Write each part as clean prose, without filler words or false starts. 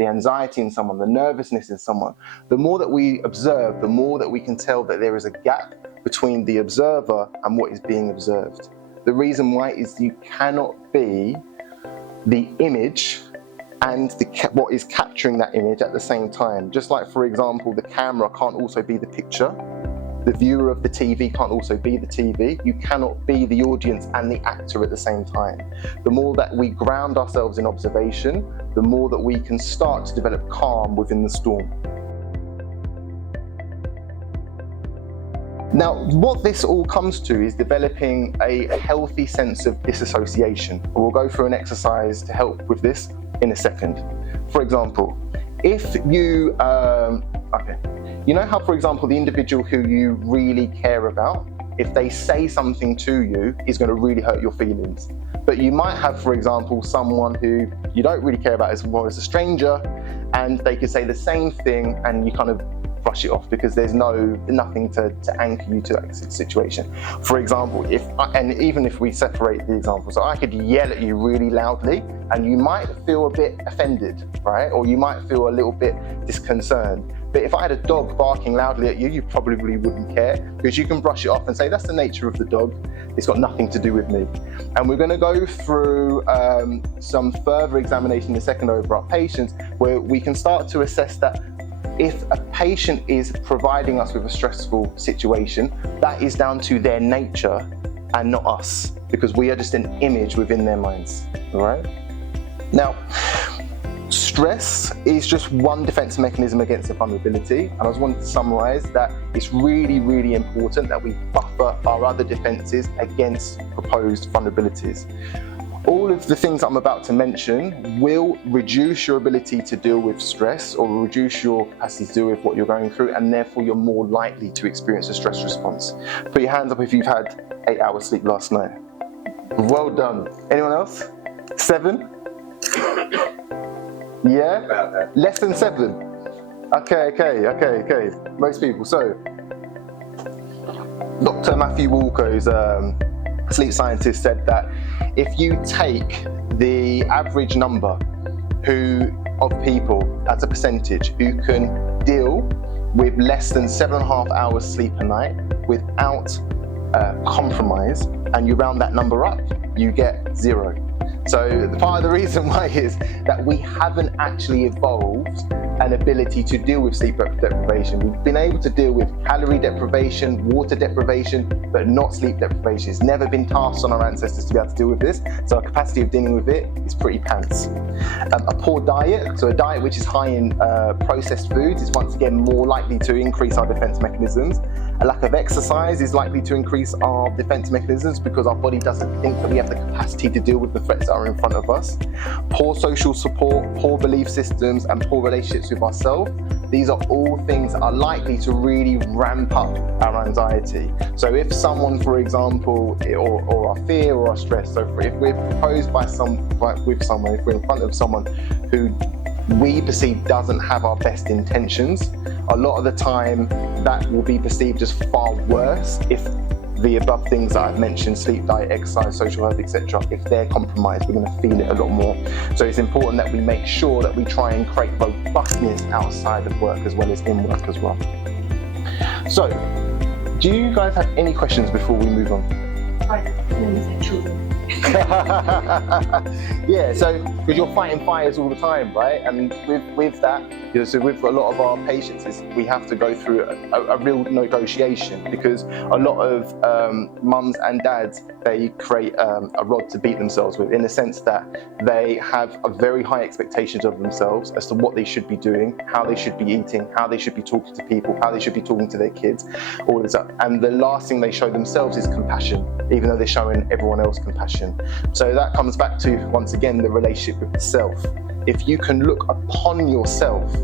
the anxiety in someone, the nervousness in someone, the more that we observe, the more that we can tell that there is a gap between the observer and what is being observed. The reason why is you cannot be the image and what is capturing that image at the same time. Just like, for example, the camera can't also be the picture. The viewer of the TV can't also be the TV. You cannot be the audience and the actor at the same time. The more that we ground ourselves in observation, the more that we can start to develop calm within the storm. Now, what this all comes to is developing a healthy sense of disassociation. We'll go through an exercise to help with this in a second. For example, if you, you know how, for example, the individual who you really care about, if they say something to you, is going to really hurt your feelings. But you might have, for example, someone who you don't really care about as well as a stranger, and they could say the same thing and you kind of brush it off because there's nothing to anchor you to that situation. For example, even if we separate the example, so I could yell at you really loudly and you might feel a bit offended, right? Or you might feel a little bit disconcerted. But if I had a dog barking loudly at you, you probably wouldn't care because you can brush it off and say, that's the nature of the dog. It's got nothing to do with me. And we're going to go through some further examination in a second over our patients where we can start to assess that if a patient is providing us with a stressful situation, that is down to their nature and not us, because we are just an image within their minds, all right? Now, stress is just one defense mechanism against a vulnerability, and I just wanted to summarize that it's really, really important that we buffer our other defenses against proposed vulnerabilities. All of the things I'm about to mention will reduce your ability to deal with stress or reduce your capacity to deal with what you're going through, and therefore you're more likely to experience a stress response. Put your hands up if you've had 8 hours sleep last night. Well done. Anyone else? 7? Yeah? Less than 7? Okay. Most people. So, Dr. Matthew Walker, who's a sleep scientist, said that if you take the average number of people as a percentage who can deal with less than 7.5 hours sleep a night without compromise, and you round that number up, you get 0. So part of the reason why is that we haven't actually evolved an ability to deal with sleep deprivation. We've been able to deal with calorie deprivation, water deprivation, but not sleep deprivation. It's never been tasked on our ancestors to be able to deal with this, so our capacity of dealing with it is pretty pants. A poor diet, so a diet which is high in processed foods, is once again more likely to increase our defense mechanisms. A lack of exercise is likely to increase our defense mechanisms because our body doesn't think that we have the capacity to deal with the threats that are in front of us. Poor social support, poor belief systems, and poor relationships with ourselves. These are all things that are likely to really ramp up our anxiety. So if someone, for example, or our fear or our stress, so if we're proposed with someone, if we're in front of someone who we perceive doesn't have our best intentions, a lot of the time that will be perceived as far worse if the above things that I've mentioned, sleep, diet, exercise, social health, etc., if they're compromised, we're going to feel it a lot more. So it's important that we make sure that we try and create robustness outside of work as well as in work as well. So, do you guys have any questions before we move on? Yeah, so because you're fighting fires all the time, right? And with that, so with a lot of our patients, we have to go through a real negotiation, because a lot of mums and dads, they create a rod to beat themselves with, in the sense that they have a very high expectations of themselves as to what they should be doing, how they should be eating, how they should be talking to people, how they should be talking to their kids, all of this stuff. And the last thing they show themselves is compassion, even though they're showing everyone else compassion. So that comes back to, once again, the relationship with the self. If you can look upon yourself,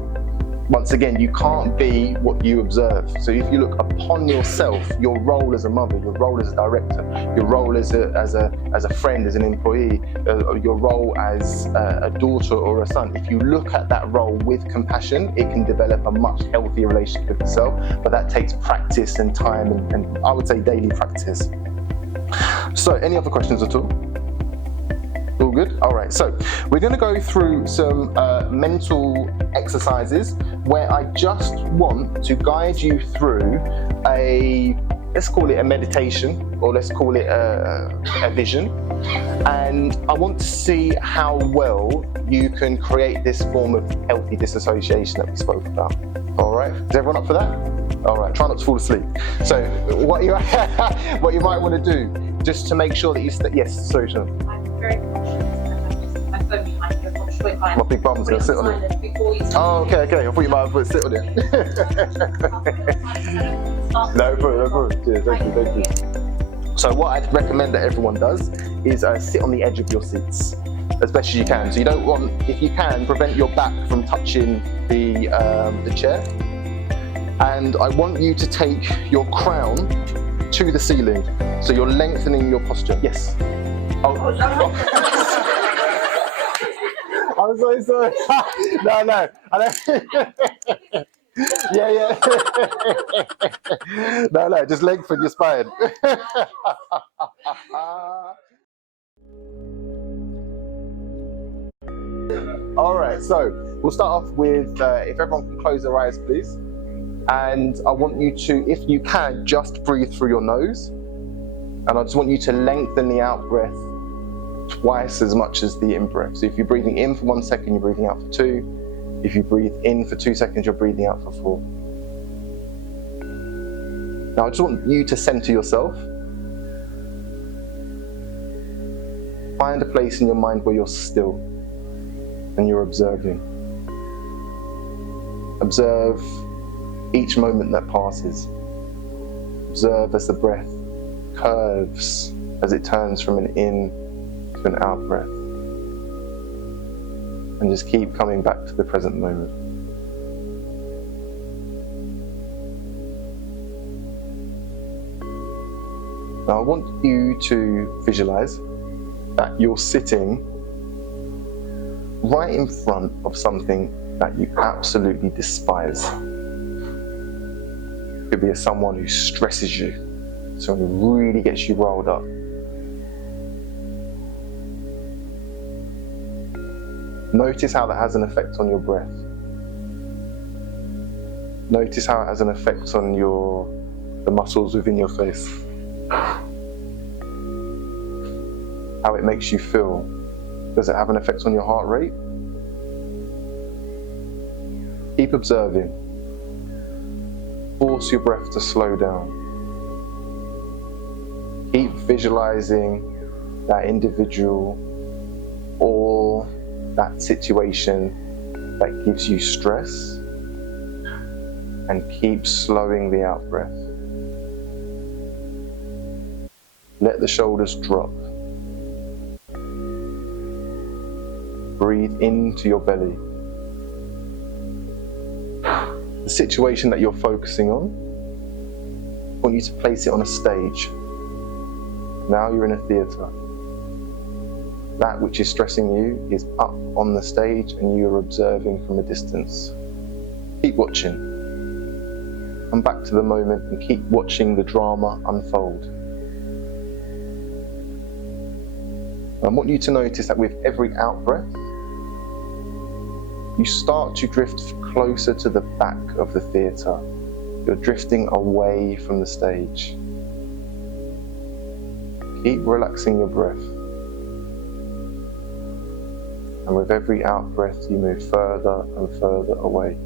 once again, you can't be what you observe. So if you look upon yourself, your role as a mother, your role as a director, your role as a friend, as an employee, your role as a daughter or a son, if you look at that role with compassion, it can develop a much healthier relationship with yourself. But that takes practice and time, and I would say daily practice. So, any other questions at all? All good? All right, so we're going to go through some mental exercises where I just want to guide you through let's call it a meditation, or let's call it a vision. And I want to see how well you can create this form of healthy disassociation that we spoke about. All right, is everyone up for that? All right, try not to fall asleep. So what you might want to do, just to make sure that you yes, sorry, Sean. I'm very conscious. My phone behind you. I'm not sure if My big bum's going to sit on it. Oh, okay. I thought you might have put it sit on it. No problem. Cheers, thank you. So what I'd recommend that everyone does is sit on the edge of your seats as best as you can. So you don't want, if you can, prevent your back from touching the chair. And I want you to take your crown to the ceiling. So you're lengthening your posture. Yes. Oh. I'm so sorry. No. I don't. Yeah. No, just lengthen your spine. All right, so we'll start off with, if everyone can close their eyes, please. And I want you to, if you can, just breathe through your nose. And I just want you to lengthen the out breath twice as much as the in breath. So if you're breathing in for 1 second, you're breathing out for 2. If you breathe in for 2 seconds, you're breathing out for 4. Now I just want you to center yourself. Find a place in your mind where you're still and you're observing. Observe each moment that passes. Observe as the breath curves, as it turns from an in to an out breath. And just keep coming back to the present moment. Now I want you to visualize that you're sitting right in front of something that you absolutely despise. It could be someone who stresses you, someone who really gets you riled up. Notice how that has an effect on your breath. Notice how it has an effect on the muscles within your face. How it makes you feel. Does it have an effect on your heart rate? Keep observing. Force your breath to slow down. Keep visualizing that individual or that situation that gives you stress, and keep slowing the out breath. Let the shoulders drop. Breathe into your belly. The situation that you're focusing on, I want you to place it on a stage. Now you're in a theatre. That which is stressing you is up on the stage and you're observing from a distance. Keep watching. Come back to the moment and keep watching the drama unfold. I want you to notice that with every out breath, you start to drift closer to the back of the theatre. You're drifting away from the stage. Keep relaxing your breath. And with every out breath, you move further and further away.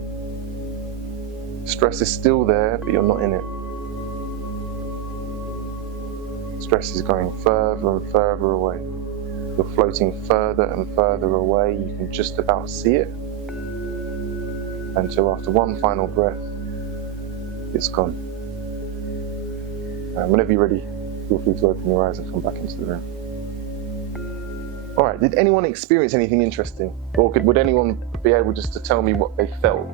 Stress is still there, but you're not in it. Stress is going further and further away. You're floating further and further away. You can just about see it. Until after one final breath, it's gone. And whenever you're ready, feel free to open your eyes and come back into the room. All right, did anyone experience anything interesting? Or would anyone be able just to tell me what they felt?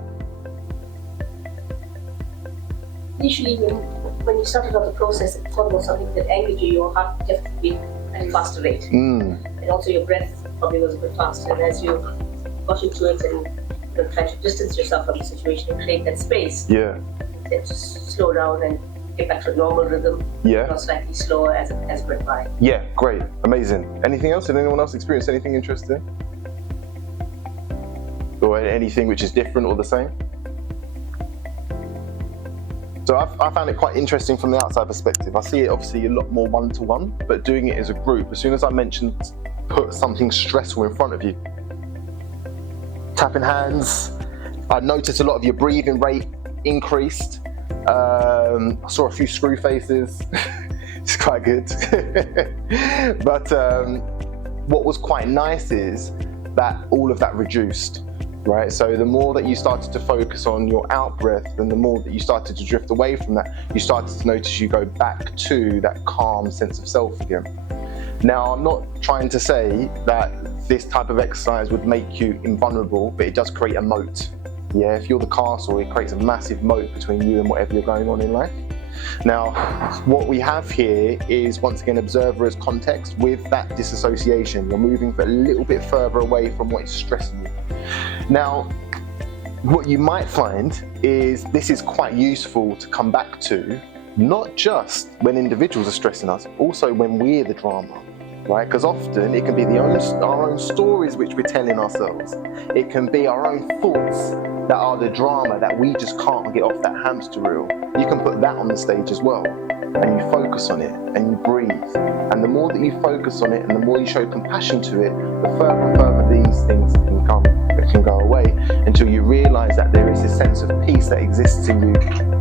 Initially, when you started on the process, it thought about something that angered you, your heart definitely beat at a faster rate. And also your breath probably was a bit faster. And as you got into it and try to distance yourself from the situation and create that space, then just slow down and get back to a normal rhythm, Yeah. or slightly slower as went by. Yeah, great, amazing. Anything else? Did anyone else experience anything interesting? Or anything which is different or the same? So I found it quite interesting from the outside perspective. I see it obviously a lot more one-to-one, but doing it as a group, as soon as I mentioned put something stressful in front of you, tapping hands, I noticed a lot of your breathing rate increased. I saw a few screw faces. It's quite good. But what was quite nice is that all of that reduced, right? So the more that you started to focus on your out breath and the more that you started to drift away from that, you started to notice you go back to that calm sense of self again. Now, I'm not trying to say that this type of exercise would make you invulnerable, but it does create a moat. Yeah, if you're the castle, it creates a massive moat between you and whatever you're going on in life. Now, what we have here is, once again, observer as context with that disassociation. You're moving a little bit further away from what is stressing you. Now, what you might find is this is quite useful to come back to, not just when individuals are stressing us, also when we're the drama. Right? Because often it can be our own stories which we're telling ourselves. It can be our own thoughts that are the drama that we just can't get off that hamster wheel. You can put that on the stage as well, and you focus on it and you breathe. And the more that you focus on it and the more you show compassion to it, the further and further these things can go away, until you realize that there is this sense of peace that exists in you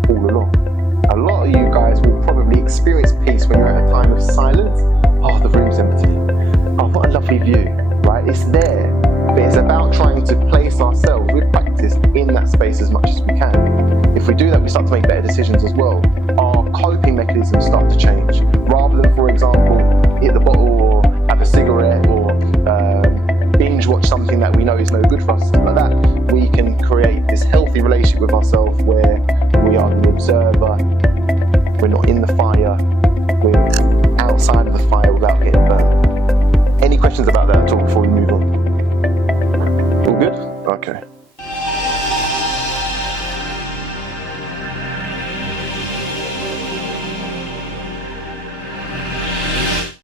all along. A lot of you guys will probably experience peace when you're at a time of silence. Oh, the room's empty. Oh, what a lovely view, right? It's there, but it's about trying to place ourselves with practice in that space as much as we can. If we do that, we start to make better decisions as well. Our coping mechanisms start to change. Rather than, for example, hit the bottle or have a cigarette or binge watch something that we know is no good for us, something like that, we can create this healthy relationship with ourselves where we are the observer, we're not in the fire, we're outside of the fire without getting burned. Any questions about that at all before we move on? All good? Okay.